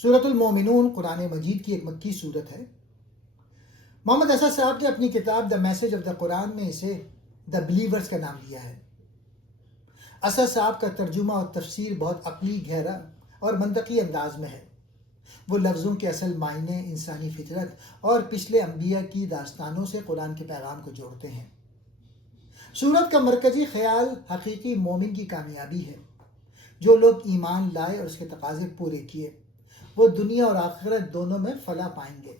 سورۃ المومنون قرآن مجید کی ایک مکی صورت ہے۔ محمد اسد صاحب نے اپنی کتاب دا میسج آف دا قرآن میں اسے دا بلیورز کا نام دیا ہے۔ اسد صاحب کا ترجمہ اور تفسیر بہت عقلی، گہرا اور منطقی انداز میں ہے۔ وہ لفظوں کے اصل معنی، انسانی فطرت اور پچھلے انبیاء کی داستانوں سے قرآن کے پیغام کو جوڑتے ہیں۔ سورت کا مرکزی خیال حقیقی مومن کی کامیابی ہے۔ جو لوگ ایمان لائے اور اس کے تقاضے پورے کیے، وہ دنیا اور آخرت دونوں میں فلاح پائیں گے۔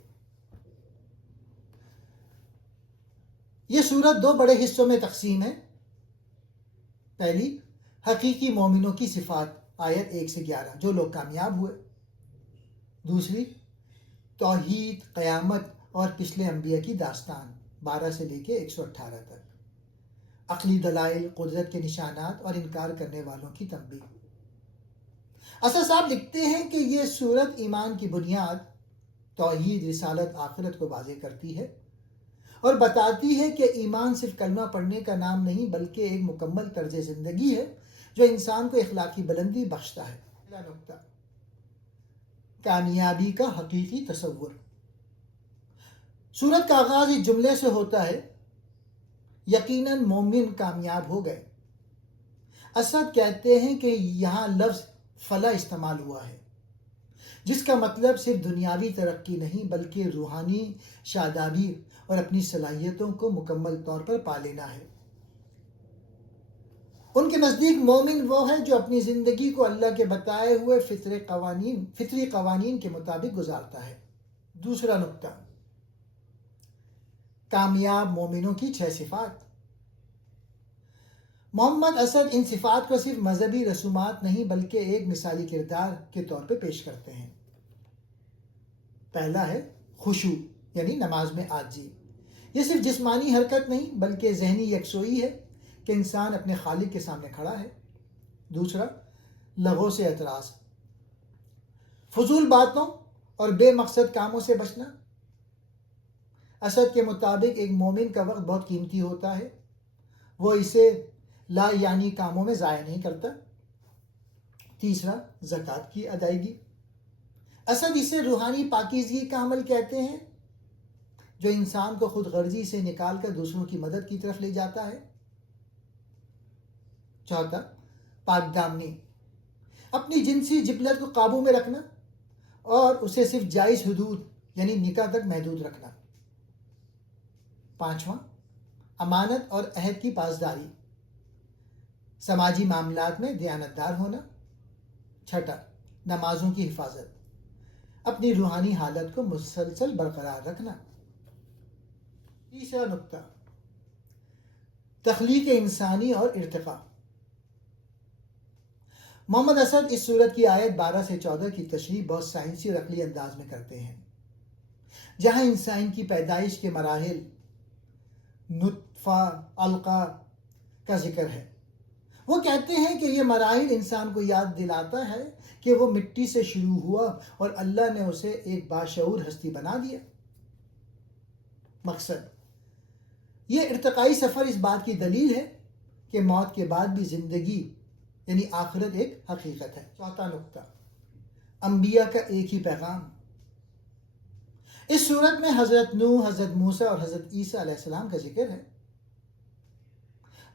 یہ سورت دو بڑے حصوں میں تقسیم ہے۔ پہلی، حقیقی مومنوں کی صفات، آیت 1 سے 11، جو لوگ کامیاب ہوئے۔ دوسری، توحید، قیامت اور پچھلے انبیاء کی داستان، 12 سے لے کے 118 تک۔ عقلی دلائل، قدرت کے نشانات اور انکار کرنے والوں کی تنبیہ۔ اسد صاحب لکھتے ہیں کہ یہ سورت ایمان کی بنیاد، توحید، رسالت، آخرت کو واضح کرتی ہے اور بتاتی ہے کہ ایمان صرف کلمہ پڑھنے کا نام نہیں بلکہ ایک مکمل طرز زندگی ہے جو انسان کو اخلاقی بلندی بخشتا ہے۔ پہلا نقطہ، کامیابی کا حقیقی تصور۔ سورت کا آغاز اس جملے سے ہوتا ہے، یقیناً مومن کامیاب ہو گئے۔ اسد کہتے ہیں کہ یہاں لفظ فلاح استعمال ہوا ہے، جس کا مطلب صرف دنیاوی ترقی نہیں بلکہ روحانی شادابی اور اپنی صلاحیتوں کو مکمل طور پر پا لینا ہے۔ ان کے نزدیک مومن وہ ہے جو اپنی زندگی کو اللہ کے بتائے ہوئے فطری قوانین کے مطابق گزارتا ہے۔ دوسرا نقطہ، کامیاب مومنوں کی 6 صفات۔ محمد اسد ان صفات کو صرف مذہبی رسومات نہیں بلکہ ایک مثالی کردار کے طور پہ پیش کرتے ہیں۔ پہلا ہے خشوع، یعنی نماز میں عاجزی۔ یہ صرف جسمانی حرکت نہیں بلکہ ذہنی یکسوئی ہے کہ انسان اپنے خالق کے سامنے کھڑا ہے۔ دوسرا، لغو سے اعتراض، فضول باتوں اور بے مقصد کاموں سے بچنا۔ اسد کے مطابق ایک مومن کا وقت بہت قیمتی ہوتا ہے، وہ اسے لا یعنی کاموں میں ضائع نہیں کرتا۔ تیسرا، زکوٰۃ کی ادائیگی۔ اسد اسے روحانی پاکیزگی کا عمل کہتے ہیں جو انسان کو خود غرضی سے نکال کر دوسروں کی مدد کی طرف لے جاتا ہے۔ چوتھا، پاک دامنی، اپنی جنسی جبلت کو قابو میں رکھنا اور اسے صرف جائز حدود یعنی نکاح تک محدود رکھنا۔ پانچواں، امانت اور عہد کی پاسداری، سماجی معاملات میں دیانتدار ہونا۔ چھٹا، نمازوں کی حفاظت، اپنی روحانی حالت کو مسلسل برقرار رکھنا۔ تیسرا نقطہ، تخلیق انسانی اور ارتقاء۔ محمد اسد اس سورت کی آیت 12 سے 14 کی تشریح بہت سائنسی اور عقلی انداز میں کرتے ہیں، جہاں انسان کی پیدائش کے مراحل، نطفہ، علقہ کا ذکر ہے۔ وہ کہتے ہیں کہ یہ مراحل انسان کو یاد دلاتا ہے کہ وہ مٹی سے شروع ہوا اور اللہ نے اسے ایک باشعور ہستی بنا دیا۔ مقصد، یہ ارتقائی سفر اس بات کی دلیل ہے کہ موت کے بعد بھی زندگی یعنی آخرت ایک حقیقت ہے۔ چوتھا نقطہ، انبیاء کا ایک ہی پیغام۔ اس صورت میں حضرت نوح، حضرت موسیٰ اور حضرت عیسیٰ علیہ السلام کا ذکر ہے۔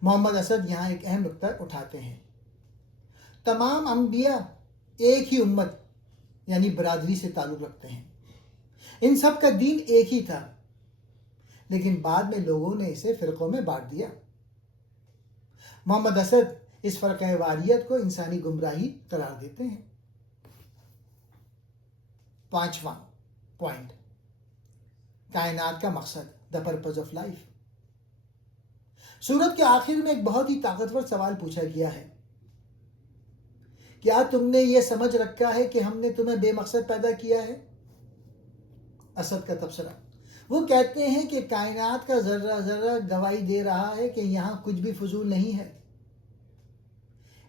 محمد اسد یہاں ایک اہم نقطہ اٹھاتے ہیں، تمام انبیاء ایک ہی امت یعنی برادری سے تعلق رکھتے ہیں، ان سب کا دین ایک ہی تھا، لیکن بعد میں لوگوں نے اسے فرقوں میں بانٹ دیا۔ محمد اسد اس فرقہ واریت کو انسانی گمراہی قرار دیتے ہیں۔ پانچواں پوائنٹ، کائنات کا مقصد، دا پرپز آف لائف۔ سورت کے آخر میں ایک بہت ہی طاقتور سوال پوچھا گیا ہے، کیا تم نے یہ سمجھ رکھا ہے کہ ہم نے تمہیں بے مقصد پیدا کیا ہے؟ اسد کا تبصرہ، وہ کہتے ہیں کہ کائنات کا ذرہ ذرہ گواہی دے رہا ہے کہ یہاں کچھ بھی فضول نہیں ہے۔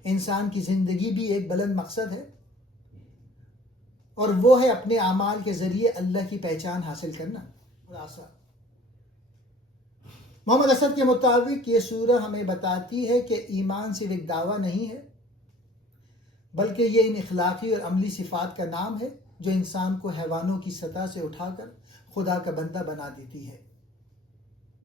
انسان کی زندگی بھی ایک بلند مقصد ہے اور وہ ہے اپنے اعمال کے ذریعے اللہ کی پہچان حاصل کرنا۔ خلاصہ، محمد اسد کے مطابق یہ سورہ ہمیں بتاتی ہے کہ ایمان صرف ایک دعویٰ نہیں ہے بلکہ یہ ان اخلاقی اور عملی صفات کا نام ہے جو انسان کو حیوانوں کی سطح سے اٹھا کر خدا کا بندہ بنا دیتی ہے۔